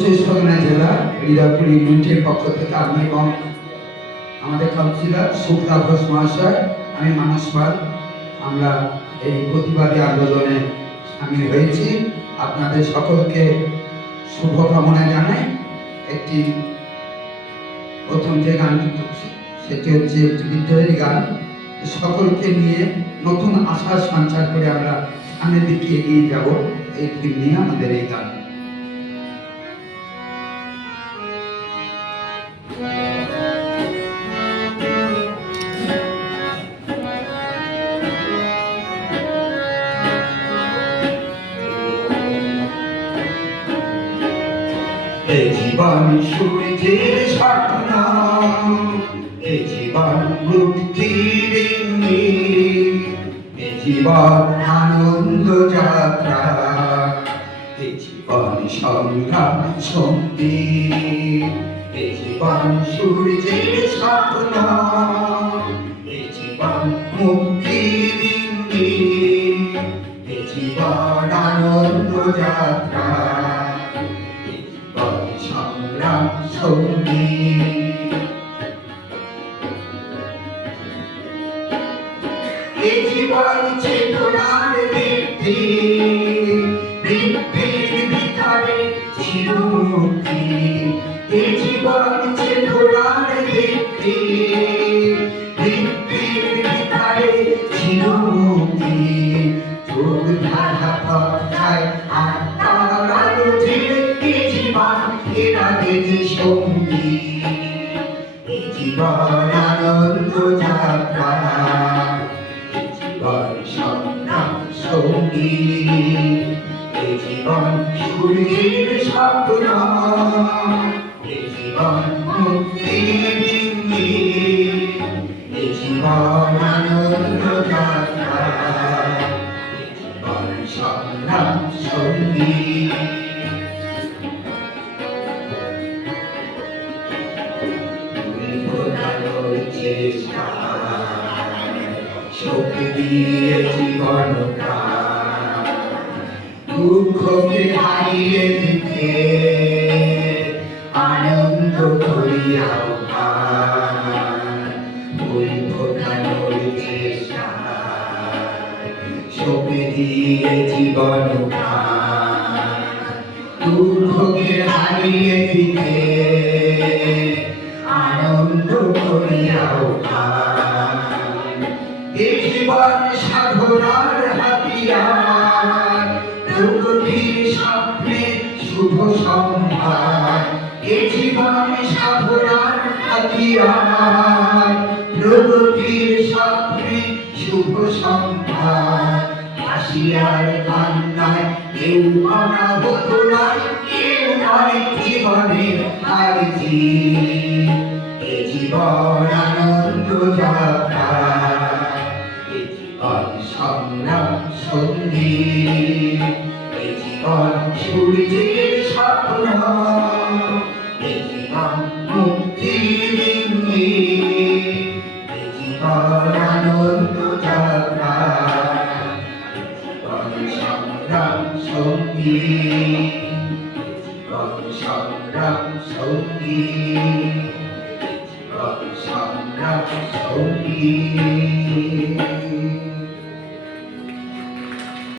চৌষট্টি জেলা হৃদয়পুর ইউনিটের পক্ষ থেকে আমি এবং আমাদের কাউন্সিলর শুক্লা ঘোষ মহাশয়, আমি মানস পাল, আমরা এই প্রতিবাদী আন্দোলনে সামিল হয়েছি। আপনাদের সকলকে শুভকামনা জানাই। একটি প্রথম যে গানটি করছি সেটি হচ্ছে একটি বিদ্রোহী গান। সকলকে নিয়ে নতুন আশা সঞ্চার করে আমরা সামনের দিকে এগিয়ে যাব, এই থিম নিয়ে আমাদের এই গান। এ জীবন সূর্যের স্বপ্ন, এ জীবন মুক্তির ইঙ্গিত, এ জীবন আনন্দ যাত্রা, এ জীবন সংগ্রাম সঙ্গীত, এ জীবন সূর্যের স্বপ্ন, এ জীবন মুক্তির ইঙ্গিত, এ জীবন আনন্দ যাত্রা, সংগ্রাম সঙ্গীত। এ জীবন চেতনার বৃদ্ধি, বৃদ্ধির ভিতরে চিরমুক্তি, এ জীবন চেতনার বৃদ্ধি, বৃদ্ধির ভিতরে চিরমুক্তি, যোগ ধারা পথায় আত্মার আলো ঝিলে সঙ্গী, এ জীবন আনন্দ যাত্রা, এ জীবন সংগ্রাম সঙ্গী, এ জীবন সূর্যের স্বপ্ন, এ জীবন মুক্তির ইঙ্গিত, এ জীবন আনন্দ যাত্রা, এ জীবন সংগ্রাম সঙ্গী। শক্তি জীবন দুঃখকে হারিয়ে দিতে আনন্দ করিয়া ভোটানোর চেষ্টা, শক্তি দিয়ে জীবন দুঃখকে হারিয়ে দিতে আনন্দ করিয়া এ জীবন সাধনার হাতিয়ার, প্রগতির স্বপ্নে শুভ সম্ভার, এ জীবন সাধনার হাতিয়ার, প্রগতির স্বপ্নে শুভ সম্ভার, হাসিয়ার কান্নায় কেউ অনাহত নয়, কেউ নয় জীবনের হার জিত, এ জীবন আনন্দ যাত্রা, এ জীবন সংগ্রাম সঙ্গীত, এ জীবন সূর্যের স্বপ্ন, এ জীবন মুক্তির ইঙ্গিত, এ জীবন আনন্দ যাত্রা, এ জীবন সংগ্রাম সঙ্গীত, এ জীবন সংগ্রাম সঙ্গীত, সংগ্রাম সঙ্গীত।